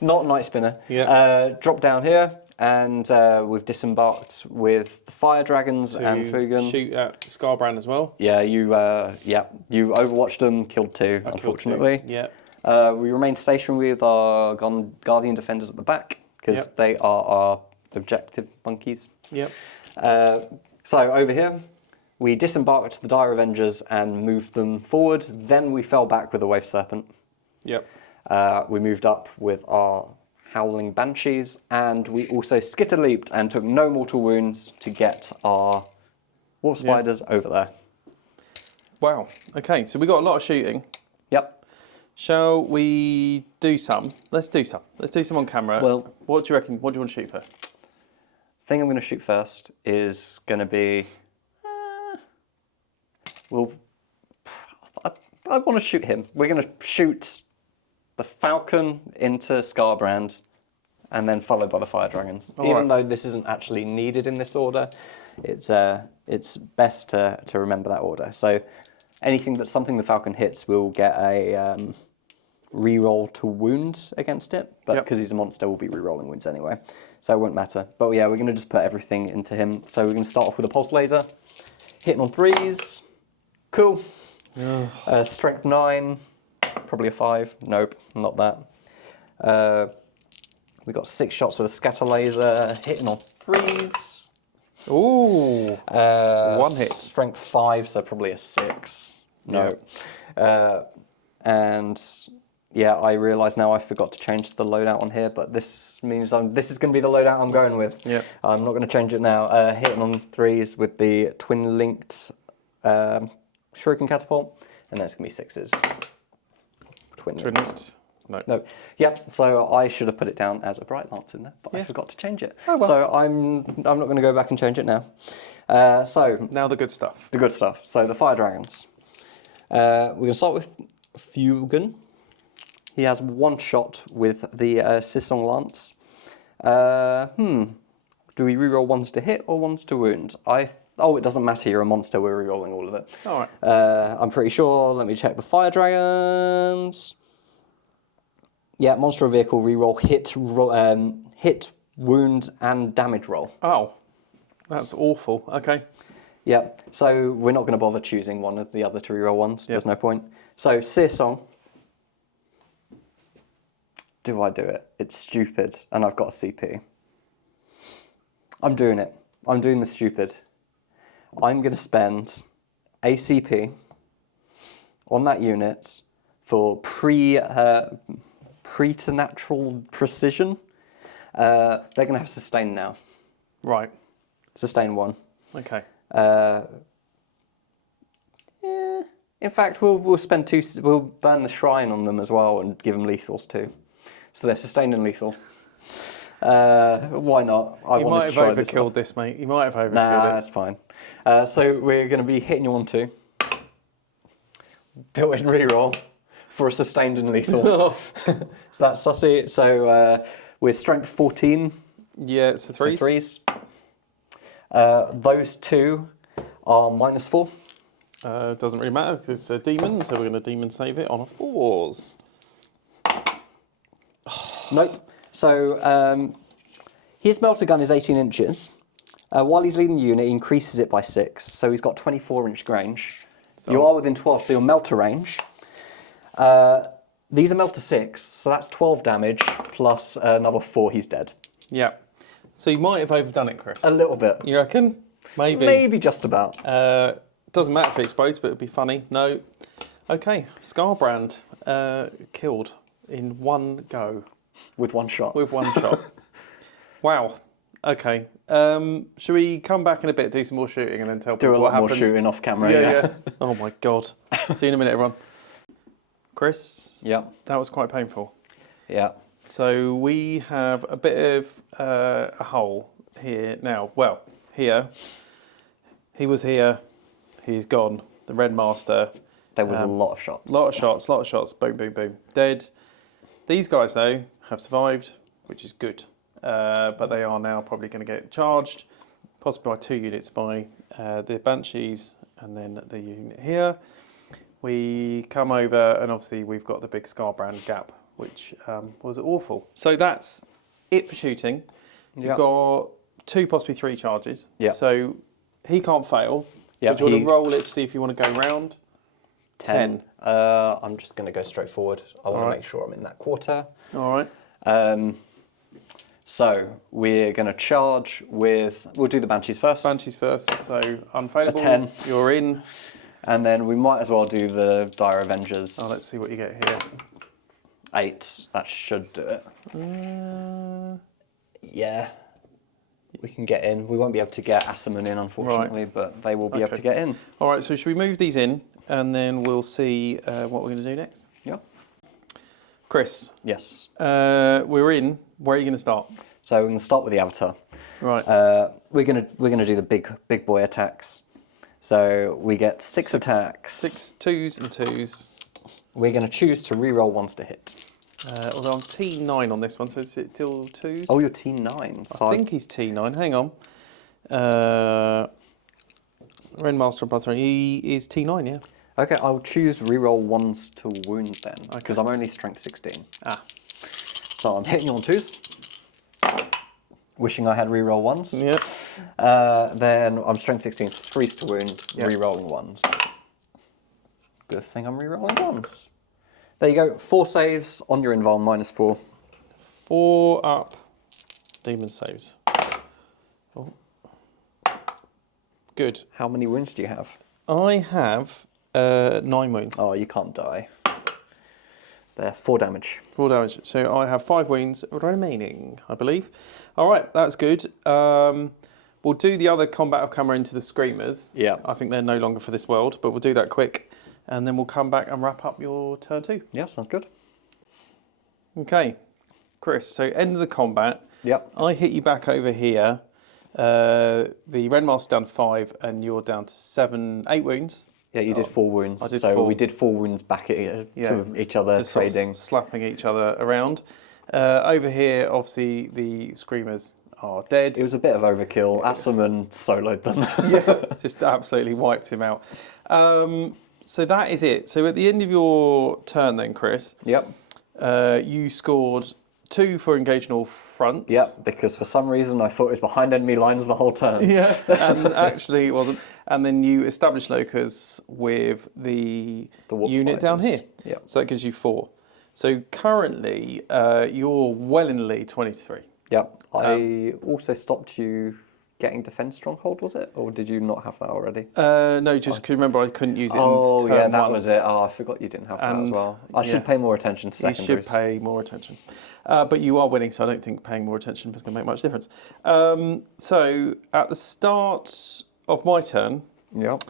Not Night Spinner. Yeah. Dropped down here, and we've disembarked with the Fire Dragons and Fuegan. Shoot at Scarbrand as well. Yeah, you overwatched them, killed 2, unfortunately. Killed 2. Yeah. We remain stationed with our Guardian Defenders at the back, because they are our objective monkeys. Yep. So over here, we disembarked the Dire Avengers and moved them forward. Then we fell back with the Wave Serpent. Yep. We moved up with our Howling Banshees, and we also skitter-leaped and took no mortal wounds to get our War Spiders over there. Wow. Okay, so we got a lot of shooting. Yep. Shall we do some? Let's do some. Let's do some on camera. Well, what do you reckon? What do you want to shoot first? Thing I'm going to shoot first is going to be. I want to shoot him. We're going to shoot the Falcon into Scarbrand, and then followed by the Fire Dragons. Even though this isn't actually needed in this order, it's best to remember that order. So something the Falcon hits will get a reroll to wound against it, but Yep. because he's a monster, we'll be rerolling wounds anyway, so it won't matter. But yeah, we're going to just put everything into him. So we're going to start off with a pulse laser, hitting on 3s, cool. Strength 9, probably a 5. Nope, not that. We got 6 shots with a scatter laser, hitting on 3s. Ooh. One hit. Strength 5, so probably a 6. No. And yeah, I realise now I forgot to change the loadout on here, but this means this is going to be the loadout I'm going with. Yeah. I'm not going to change it now. Hitting on 3s with the twin-linked shuriken catapult, and then it's going to be 6s. Twin-linked. No. Yep. So I should have put it down as a bright lance in there, but I forgot to change it. Oh, well. So I'm not going to go back and change it now. So Now the good stuff. the good stuff. So the fire dragons. We're going to start with Fuegan. He has 1 shot with the Sisong lance. Do we reroll 1s to hit or 1s to wound? Oh, it doesn't matter. You're a monster. We're rerolling all of it. All right. I'm pretty sure. Let me check the fire dragons. Yeah, monster or vehicle reroll hit, wound, and damage roll. Oh, that's awful. Okay. Yep. So we're not going to bother choosing one of the other to reroll ones. There's no point. So Searsong. Do I do it? It's stupid, and I've got a CP. I'm doing it. I'm doing the stupid. I'm going to spend a CP on that unit for preternatural precision. They're going to have sustain now. Right. Sustain 1. Okay. In fact, we'll spend 2. We'll burn the shrine on them as well and give them lethals too. So they're sustained and lethal. Why not? You might have overkilled this, mate. You might have overkilled Nah, it. that's fine. So we're going to be hitting you on 2. Built-in reroll for a sustained and lethal. So that's sussy. So we're strength 14. Yeah, it's a 3s. So 3s. Those 2 are -4. Doesn't really matter because it's a demon, so we're going to demon save it on a 4s. Nope. So his melter gun is 18 inches. While he's leading the unit, he increases it by 6. So he's got 24-inch range. So You are within 12, so your melter range. These are melter 6, so that's 12 damage plus another 4, he's dead. Yeah. So you might have overdone it, Chris. A little bit. You reckon? Maybe. Maybe just about. Doesn't matter if it explodes, but it'd be funny. No. Okay. Scarbrand killed in one go. With 1 shot. With 1 shot. Wow. Okay. Should we come back in a bit, do some more shooting, and then tell people Do a what lot more happens? shooting off camera. Yeah. Oh my god. See you in a minute, everyone. Chris. Yeah. That was quite painful. Yeah. So we have a bit of a hole here now. Well, here. He was here. He's gone. The Red Master. There was a lot of shots. Lot of shots. Boom, boom, boom. Dead. These guys, though, have survived, which is good. But they are now probably going to get charged, possibly by 2 units by the Banshees and then the unit here. We come over, and obviously we've got the big Scarbrand gap, which was awful. So that's it for shooting. You've got 2, possibly 3 charges. Yeah. So he can't fail. Yep, Do you want to roll it to see if you want to go round? 10. I'm just going to go straight forward. I want to Alright. make sure I'm in that quarter. All right. So we're going to charge with. We'll do the Banshees first. Banshees first. So unfailable. A 10. You're in. And then we might as well do the Dire Avengers. Oh, let's see what you get here. 8. That should do it. Yeah. We can get in. We won't be able to get Asurmen in, unfortunately, but they will be able to get in. All right, so should we move these in, and then we'll see what we're going to do next? Yeah. Chris. Yes. We're in. Where are you going to start? So we're going to start with the Avatar. Right. We're gonna do the big boy attacks. So we get 6 attacks. 6 2s and 2s. We're going to choose to reroll 1s to hit. Although I'm T9 on this one, so is it till 2s? Oh, you're T9. So I think he's T9. Hang on. Ren Master by 3. He is T9, yeah. Okay, I'll choose reroll 1s to wound then, because I'm only strength 16. Ah. So I'm hitting you on 2s. Wishing I had reroll 1s. Yep. Then I'm strength 16, so 3s to wound, rerolling 1s. Good thing I'm rerolling 1s. There you go, 4 saves on your invuln, -4. 4 up. Demon saves. Oh. Good. How many wounds do you have? I have 9 wounds. Oh, you can't die. They're 4 damage. 4 damage. So I have 5 wounds remaining, I believe. All right, that's good. We'll do the other combat. I'll come into the Screamers. Yeah. I think they're no longer for this world, but we'll do that quick. And then we'll come back and wrap up your turn 2. Yeah, sounds good. Okay, Chris, so end of the combat. Yep. I hit you back over here. The Renmaster's down to 5 and you're down to 8 wounds. Yeah, you did 4 wounds. I did so 4. we did 4 wounds back at each other, just sort of trading. slapping each other around. Over here, obviously, the Screamers are dead. It was a bit of overkill. Asurmen soloed them. Yeah, just absolutely wiped him out. So that is it. So at the end of your turn then, Chris, Yep. You scored 2 for engaging all fronts. Yep, because for some reason I thought it was behind enemy lines the whole turn. Yeah, and actually it wasn't. And then you established locus with the warp unit down here. spiders. Yep. So that gives you 4. So currently you're well in the lead, 23. Yep. I also stopped you getting defense stronghold, was it? Or did you not have that already? No, just remember I couldn't use it Oh, in turn yeah, that 1. was it. Oh, I forgot you didn't have that as And, well. I should pay more attention to You secondaries. should pay more attention. But you are winning, so I don't think paying more attention is going to make much difference. So at the start of my turn, Yep.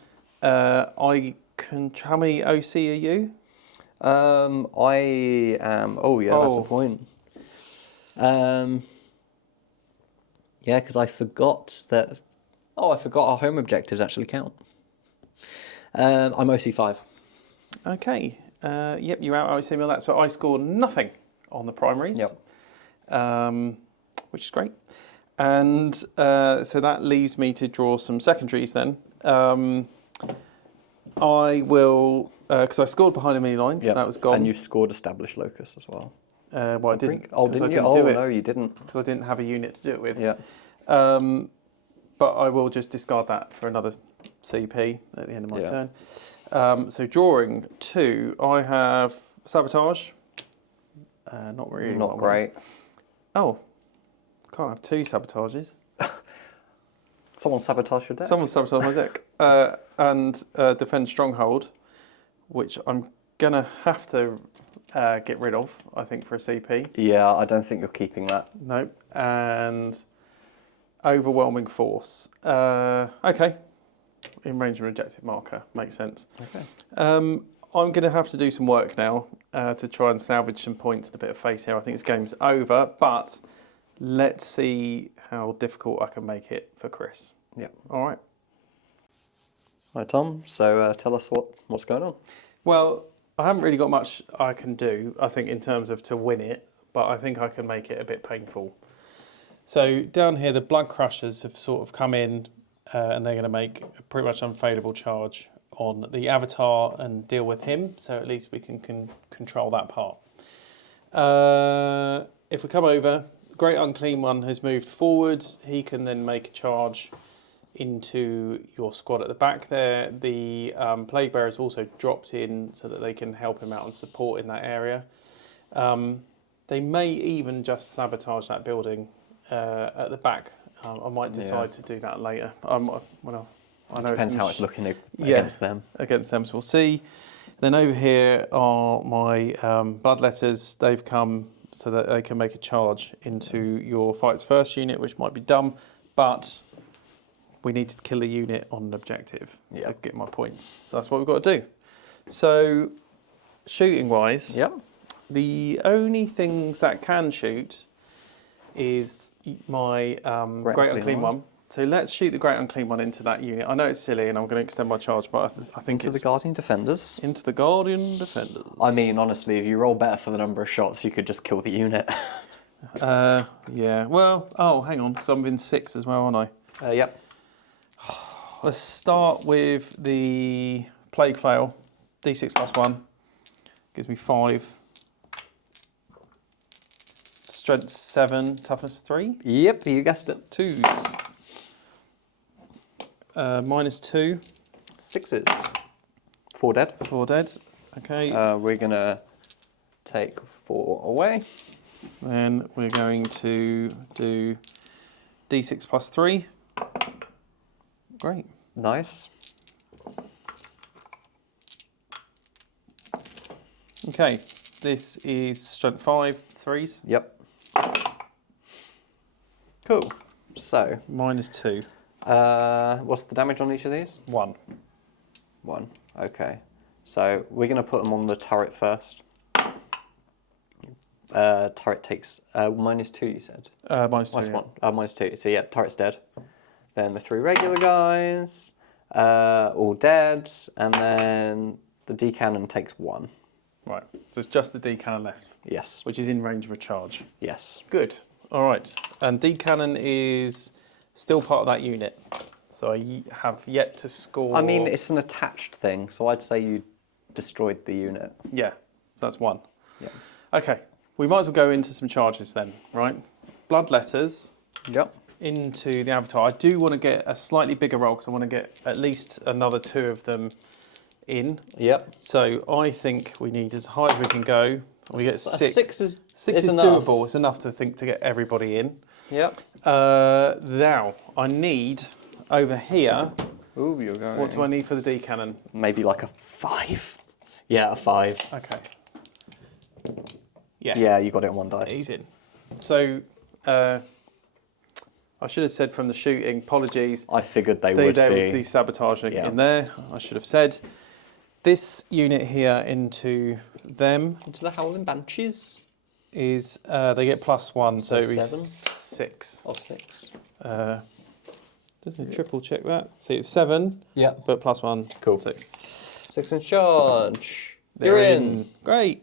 I can. How many OC are you? I am... Oh, yeah, that's a point. Yeah, because I forgot that... Oh, I forgot our home objectives actually count. I'm OC5. Okay. Yep, you out OC me on that. So I scored nothing on the primaries. Yep. Which is great. And so that leaves me to draw some secondaries then. I will... Because I scored behind enemy lines, Yep. That was gone. And you scored established locus as well. Well, I didn't. Oh, 'cause didn't I you? didn't Oh, do it no, you didn't. because I didn't have a unit to do it with. Yeah. But I will just discard that for another CP at the end of my Yeah. turn. So drawing 2, I have sabotage. Not really. Not great. Oh, can't have 2 sabotages. Someone sabotaged your deck. Someone sabotaged my deck. And defend stronghold, which I'm gonna have to get rid of, I think, for a CP. Yeah, I don't think you're keeping that. No. And overwhelming force. Okay. In range of an objective marker. Makes sense. Okay. I'm going to have to do some work now to try and salvage some points and a bit of face here. I think this game's over, but let's see how difficult I can make it for Chris. Yeah. All right. Right, Tom. So tell us what's going on. Well, I haven't really got much I can do, I think, in terms of to win it, but I think I can make it a bit painful. So down here, the Blood Crushers have sort of come in and they're going to make a pretty much unfailing charge on the Avatar and deal with him, so at least we can control that part. If we come over, Great Unclean One has moved forward. He can then make a charge into your squad at the back there. The Plague Bearers also dropped in so that they can help him out and support in that area. They may even just sabotage that building at the back. I might decide to do that later. I know Depends how it's looking against them. Against them, so we'll see. Then over here are my Bloodletters. They've come so that they can make a charge into your Fights First unit, which might be dumb, but we need to kill a unit on an objective to get my points. So that's what we've got to do. So shooting-wise, the only things that can shoot is my Great Unclean One. So let's shoot the Great Unclean One into that unit. I know it's silly and I'm going to extend my charge, but I think into the Guardian Defenders. Into the Guardian Defenders. I mean, honestly, if you roll better for the number of shots, you could just kill the unit. Yeah. Well, hang on, because I'm in 6 as well, aren't I? Yep. Let's start with the Plague Flail. D6 plus 1 gives me 5. Strength 7, toughness 3. Yep, you guessed it. 2s. -2. 6s. 4 dead. 4 dead. Okay. We're gonna take 4 away. Then we're going to do D6 plus 3. Great. Nice. Okay, this is strength 5, 3s. Yep. Cool. So, -2. what's the damage on each of these? 1. 1. Okay. So we're going to put them on the turret first. Turret takes -2, you said? -2. Yeah. 1. -2. So yeah, turret's dead. Then the 3 regular guys, all dead, and then the D cannon takes 1. Right, so it's just the D cannon left, Yes. which is in range of a charge. Yes. Good. All right, and D cannon is still part of that unit. So I have yet to score. I mean, it's an attached thing, so I'd say you destroyed the unit. Yeah, so that's 1. Yeah. Okay, we might as well go into some charges then, right? Blood letters Yep. into the avatar. I do want to get a slightly bigger roll because I want to get at least another 2 of them in. Yep. So I think we need as high as we can go. We get 6. 6 is 6 is enough. doable. It's enough to think to get everybody in. Yep. Now I need over here. Ooh, you're going. What do I need for the D cannon? Maybe like a 5. Yeah, a 5. Okay. Yeah. Yeah, you got it on 1 dice. He's in. So I should have said from the shooting. Apologies. I figured they They would would be. do sabotaging Yeah. in there. I should have said this unit here into them Into the Howling Banshees is they get +1, so So it's 7? 6. of 6. Doesn't it triple check that? See, it's 7, Yeah. but +1. Cool. 6. 6 in charge. They're You're in. Great.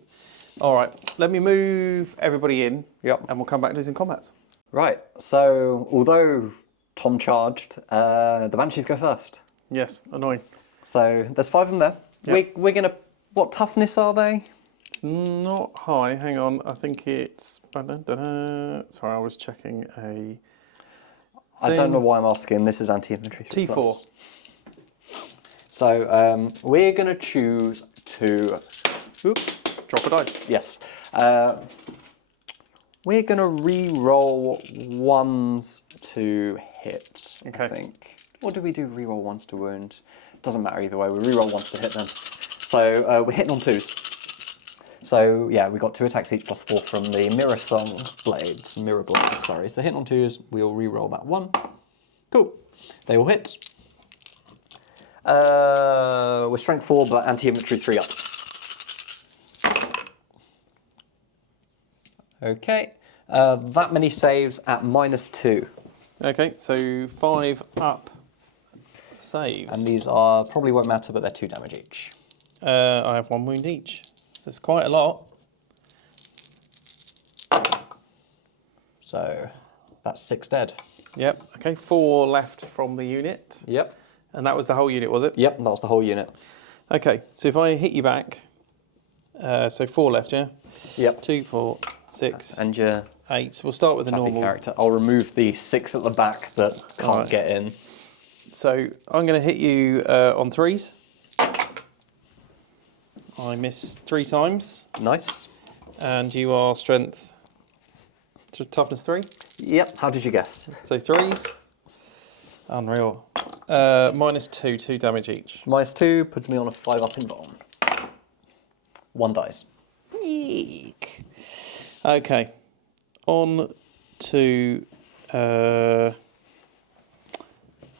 All right, let me move everybody in, Yep. and we'll come back to these in combat. Right. So, although Tom charged, the Banshees go first. Yes, annoying. So there's 5 of them there. Yep. We're gonna. What toughness are they? It's not high. Hang on, I think it's. Sorry, I was checking a. I don't know why I'm asking. This is anti-infantry. 3+. T4. So we're gonna choose to. Oop, Drop a dice. yes. We're gonna re-roll 1s to hit. Okay. I think. Or do we do re-roll 1s to wound? Doesn't matter either way. We re-roll 1s to hit them. So we're hitting on 2s. So yeah, we got 2 attacks each +4 from the mirror blades. Sorry. So hitting on 2s, we'll re-roll that 1. Cool. They all hit. We're strength 4, but anti-infantry 3 up. Okay. That many saves at -2. Okay, so 5 up saves. And these are probably won't matter, but they're 2 damage each. I have 1 wound each. So it's quite a lot. So that's 6 dead. Yep. Okay, 4 left from the unit. Yep. And that was the whole unit, was it? Yep, that was the whole unit. Okay, so if I hit you back, so 4 left, yeah? Yep. 2, 4, 6, And your 8. We'll start with the happy normal. character. I'll remove the 6 at the back that can't Right. get in. So I'm going to hit you on 3s. I miss 3 times. Nice. And you are strength, toughness 3. Yep. How did you guess? So 3s. Unreal. -2, 2 damage each. -2 puts me on a 5 up in bomb. 1 dice. Eek. Okay. On to.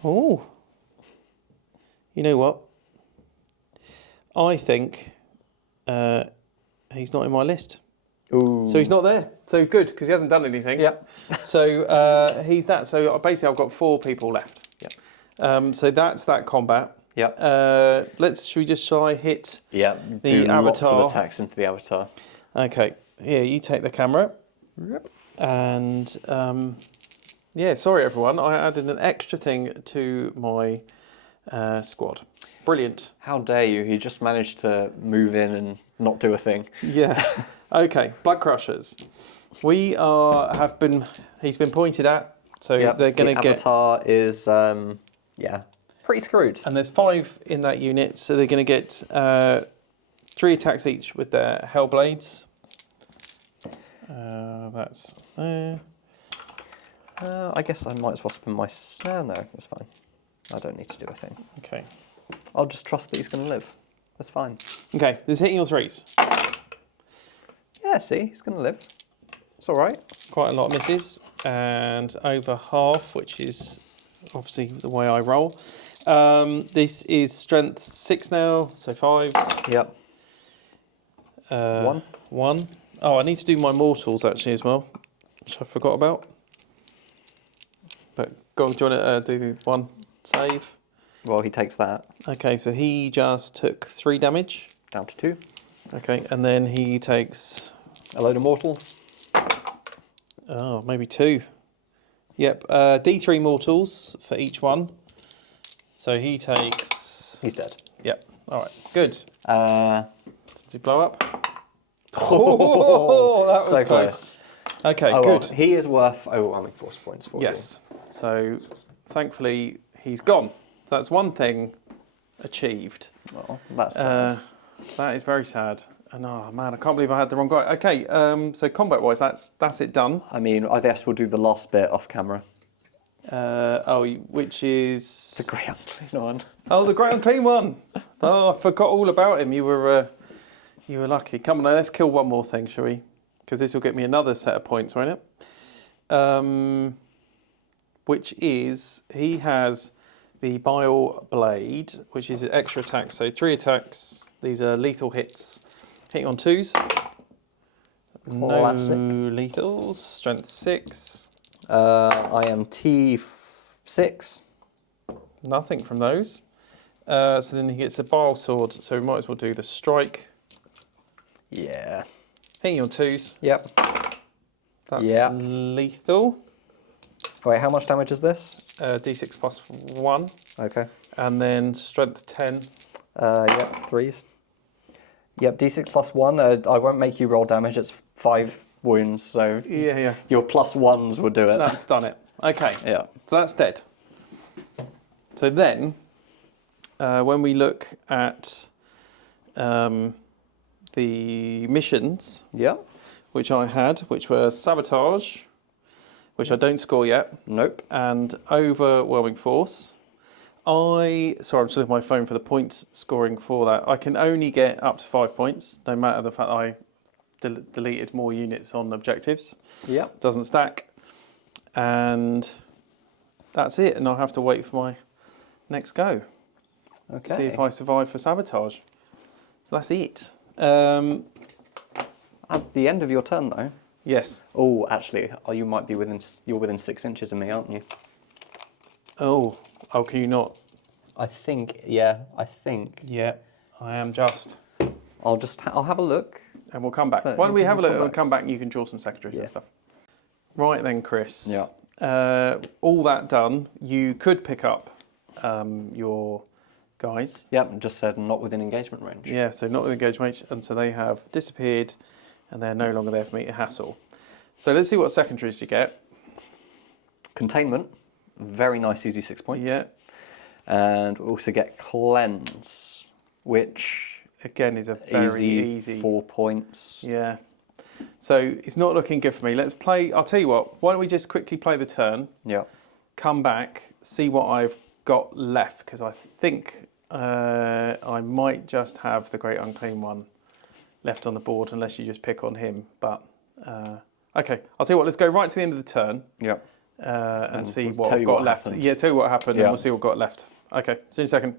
Oh. You know what? I think he's not in my list. Ooh. So he's not there. So good, because he hasn't done anything. Yep. So he's that. So basically, I've got 4 people left. Yep. So that's that combat. Yep. Should we just try hit? Yeah. the Do lots of avatar. attacks into the avatar. Okay. Here, you take the camera. Yep. And yeah, sorry everyone, I added an extra thing to my squad. Brilliant. How dare you? He just managed to move in and not do a thing. Yeah. Okay, Blood Crushers. He's been pointed at, so they're going to get... Avatar is, pretty screwed. And there's 5 in that unit, so they're going to get 3 attacks each with their Hellblades. That's there. I guess I might as well spend my... no, it's fine. I don't need to do a thing. Okay. I'll just trust that he's going to live. That's fine. Okay, this is hitting your 3s. Yeah, see, he's going to live. It's all right. Quite a lot of misses, and over half, which is obviously the way I roll. This is strength 6 now, so 5s. Yep. 1. Oh, I need to do my mortals actually as well, which I forgot about. But go on, do you want to do 1 save? Well, he takes that. Okay, so he just took 3 damage. Down to 2. Okay, and then he takes... A load of mortals. Oh, maybe 2. Yep, D3 mortals for each one. So he takes... He's dead. Yep, all right, good. Does he blow up? Oh, that was so close. Okay, good. good. Well, he is worth overwhelming force points for Yes, so thankfully he's gone. So that's one thing achieved. you. Well, that's sad. That is very sad. And oh man, I can't believe I had the wrong guy. Okay, so combat-wise, that's it done. I mean, I guess we'll do the last bit off camera. Which is The Great Unclean one. Oh, the Great Unclean one. Oh, I forgot all about him. You were lucky. Come on, let's kill one more thing, shall we? Because this will get me another set of points, won't it? Which is he has the Bile Blade, which is an extra attack. So 3 attacks. These are lethal hits. Hitting on 2s. Classic. No lethals. Strength 6. I am T6. Nothing from those. So then he gets the Bile Sword. So we might as well do the strike. Yeah. Hitting on 2s. Yep. That's lethal. Wait, how much damage is this? D6 plus 1. Okay. And then strength 10. Yep, 3s. Yep, D6 plus 1. I won't make you roll damage. It's 5 wounds, so Yeah. your plus 1s will do it. That's done it. Okay. Yeah. So that's dead. So then, when we look at the missions, Yep. which I had, which were Sabotage, which I don't score yet, Nope. and Overwhelming Force. Sorry, I'm just looking at my phone for the points scoring for that. I can only get up to 5 points, no matter the fact that I deleted more units on objectives. Yep. Doesn't stack. And that's it, and I'll have to wait for my next go. Okay. See if I survive for Sabotage. So that's it. At the end of your turn, though. Yes. Oh, actually, you might be you're within 6 inches of me, aren't you? Oh, can you not? I think. Yeah, I think. Yeah, I am just. I'll have a look. And we'll come back. But Why don't we have a look and we'll we'll come back and you can draw some secondaries and stuff. Right then, Chris. Yeah. All that done, you could pick up your guys. Yep, just said not within engagement range. Yeah, so not within engagement range, and so they have disappeared and they're no longer there for me to hassle. So let's see what secondaries you get. Containment, very nice, easy 6 points. Yeah. And we also get Cleanse, which again is a very easy 4 points. Yeah. So it's not looking good for me. Let's play. I'll tell you what. Why don't we just quickly play the turn? Yeah. Come back, see what I've got left, because I think I might just have the Great Unclean one left on the board, unless you just pick on him. But okay, I'll tell you what. Let's go right to the end of the turn. Yeah. And see we'll what I've got left. happened. Yeah, tell you what happened, and we'll see what I've got left. Okay, see you in a second.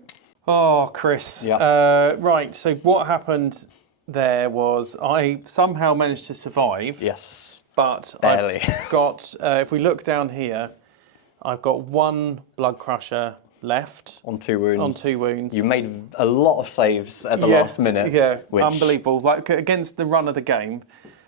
Oh, Chris. Yeah. Right, so what happened there was I somehow managed to survive. Yes. But barely. I've got, if we look down here, I've got 1 Blood Crusher left. On 2 wounds. On 2 wounds. You made a lot of saves at the last minute. Yeah, which... unbelievable. Like against the run of the game,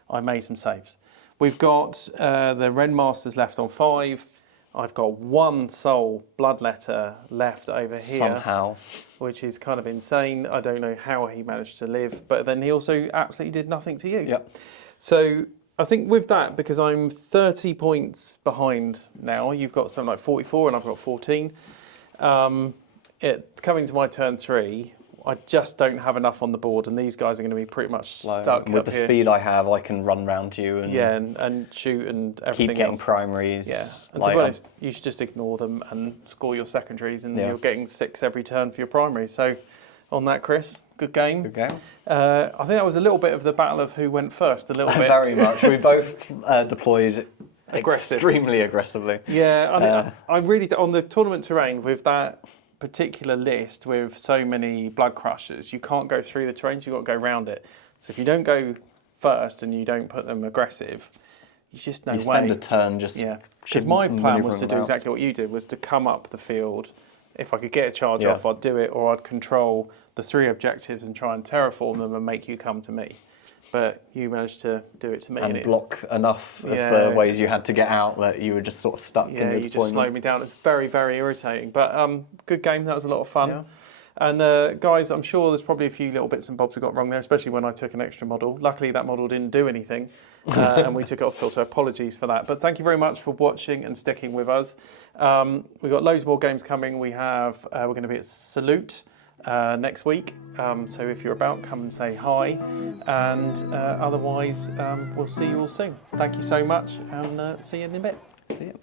I made some saves. We've got the Ren Masters left on 5. I've got 1 soul bloodletter left over here. Somehow. Which is kind of insane. I don't know how he managed to live, but then he also absolutely did nothing to you. Yep. So I think with that, because I'm 30 points behind now, you've got something like 44 and I've got 14. Coming to my turn 3, I just don't have enough on the board, and these guys are going to be pretty much stuck with up the here. speed I have, I can run round you and and shoot and everything keep getting else. primaries. Yeah, and to be honest, you should just ignore them and score your secondaries, and you're getting 6 every turn for your primaries. So, on that, Chris, good game. Good game. I think that was a little bit of the battle of who went first. A little bit. Very much. We both deployed Aggressive. extremely aggressively. Yeah, I really on the tournament terrain with that particular list with so many blood crushers, you can't go through the terrain, so you've got to go around it. So if you don't go first and you don't put them aggressive, you just no way. You spend a turn just because my plan was to do out. exactly what you did, was to come up the field. If I could get a charge off, I'd do it, or I'd control the 3 objectives and try and terraform them and make you come to me. But you managed to do it to me. And block enough of the ways you had to get out that you were just sort of stuck in your deployment. Yeah, you just slowed me down. It's very, very irritating. But good game. That was a lot of fun. Yeah. And guys, I'm sure there's probably a few little bits and bobs we got wrong there, especially when I took an extra model. Luckily, that model didn't do anything, and we took it off field, so apologies for that. But thank you very much for watching and sticking with us. We've got loads more games coming. We're going to be at Salute next week, so if you're about, come and say hi, and otherwise we'll see you all soon. Thank you so much, and see you in a bit. See you.